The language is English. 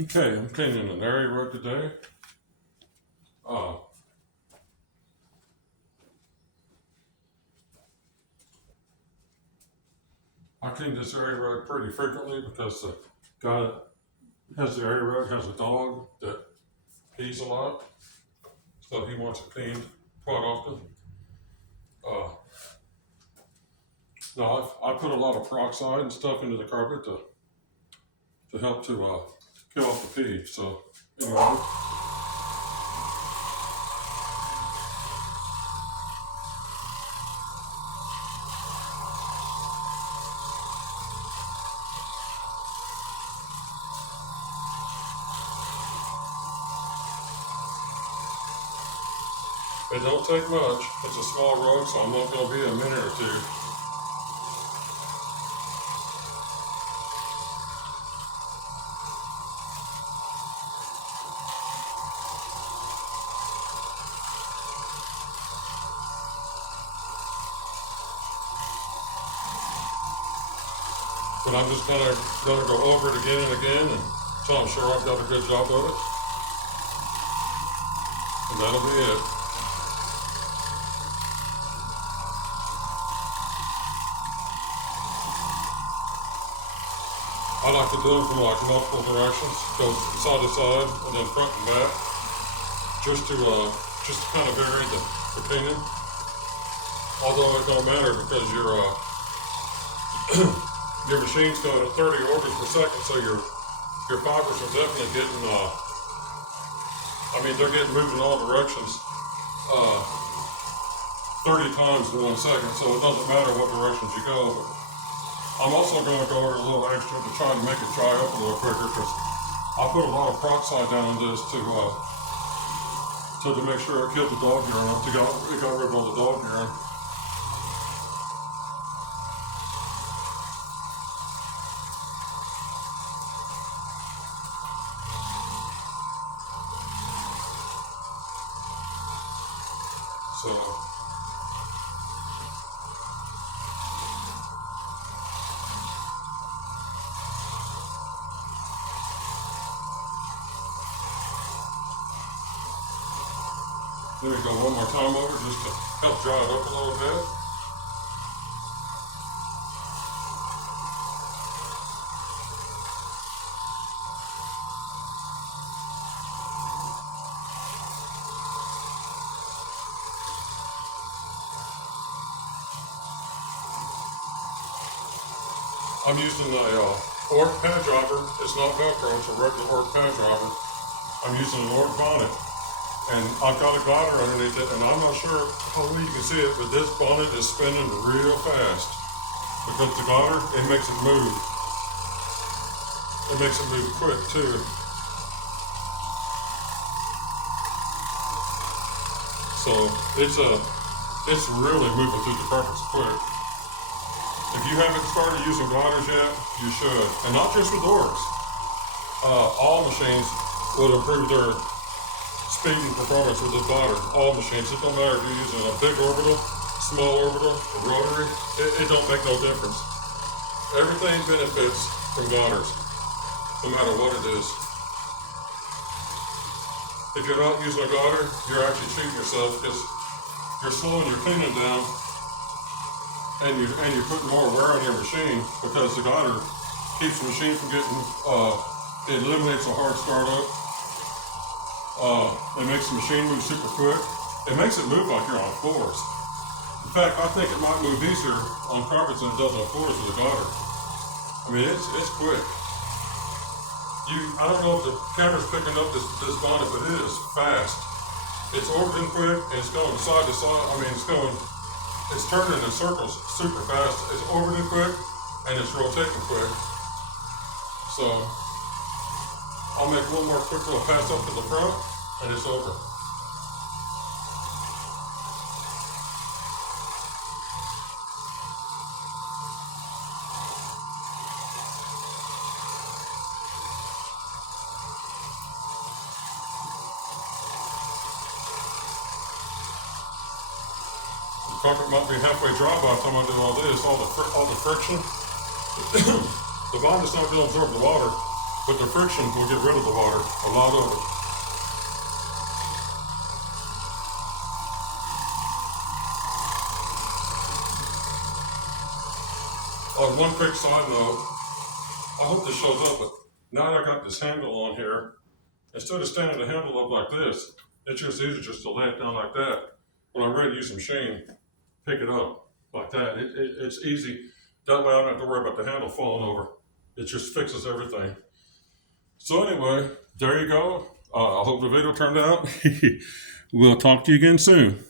Okay, I'm cleaning an area rug today. Uh, I clean this area rug pretty frequently because the guy that has the area rug has a dog that pees a lot, so he wants it cleaned quite often. Uh, no, I put a lot of peroxide and stuff into the carpet to help to kill off the pee. So anyway, it don't take much. It's a small rug, so I'm not going to be a minute or two. But I'm just kind of going to go over it again and again until I'm sure I've got a good job of it. And that'll be it. I like to do them from like multiple directions, go side to side and then front and back, just to kind of vary the cleaning. Although it don't matter because your machine's going at 30 orbits per second, so your fibers are definitely getting they're getting moved in all directions 30 times in 1 second, so it doesn't matter what directions you go. But I'm also going to go over a little extra to try to make it dry up a little quicker because I put a lot of peroxide down on this to make sure it killed the dog urine. It got rid of all the dog urine. So let me go one more time over just to help dry it up a little bit. I'm using a Oreck pad driver. It's not Velcro, it's a regular Oreck pad driver. I'm using an Oreck bonnet. And I've got a glider underneath it, and I'm not sure how well you can see it, but this bonnet is spinning real fast. Because the glider, it makes it move. It makes it move quick too. So it's really moving through the carpets quick. If you haven't started using gliders yet, you should. And not just with Orecks. All machines would improve their speed and performance with this glider. All machines. It don't matter if you're using a big orbital, small orbital, a rotary. It don't make no difference. Everything benefits from gliders, no matter what it is. If you're not using a glider, you're actually cheating yourself because you're slowing your cleaning down and you're putting more wear on your machine because the glider keeps the machine from getting, it eliminates a hard startup. It makes the machine move super quick. It makes it move like you're on floors. In fact, I think it might move easier on carpets than it does on floors with a glider. I mean, it's quick. I don't know if the camera's picking up this bonnet, but it is fast. It's orbiting quick and it's going side to side. I mean, it's turning in circles super fast. It's orbiting quick and it's rotating quick. So I'll make one more quick little pass up to the front and it's over. The carpet might be halfway dry by the time I do all this. All the friction. The bond's not going to absorb the water. but the friction will get rid of the water, a lot of it. One quick side note, I hope this shows up, but now that I got this handle on here, instead of standing the handle up like this, it's just easy just to lay it down like that. When I'm ready to use the machine, pick it up like that. It's easy. That way I don't have to worry about the handle falling over. It just fixes everything. So anyway, there you go. I hope the video turned out. We'll talk to you again soon.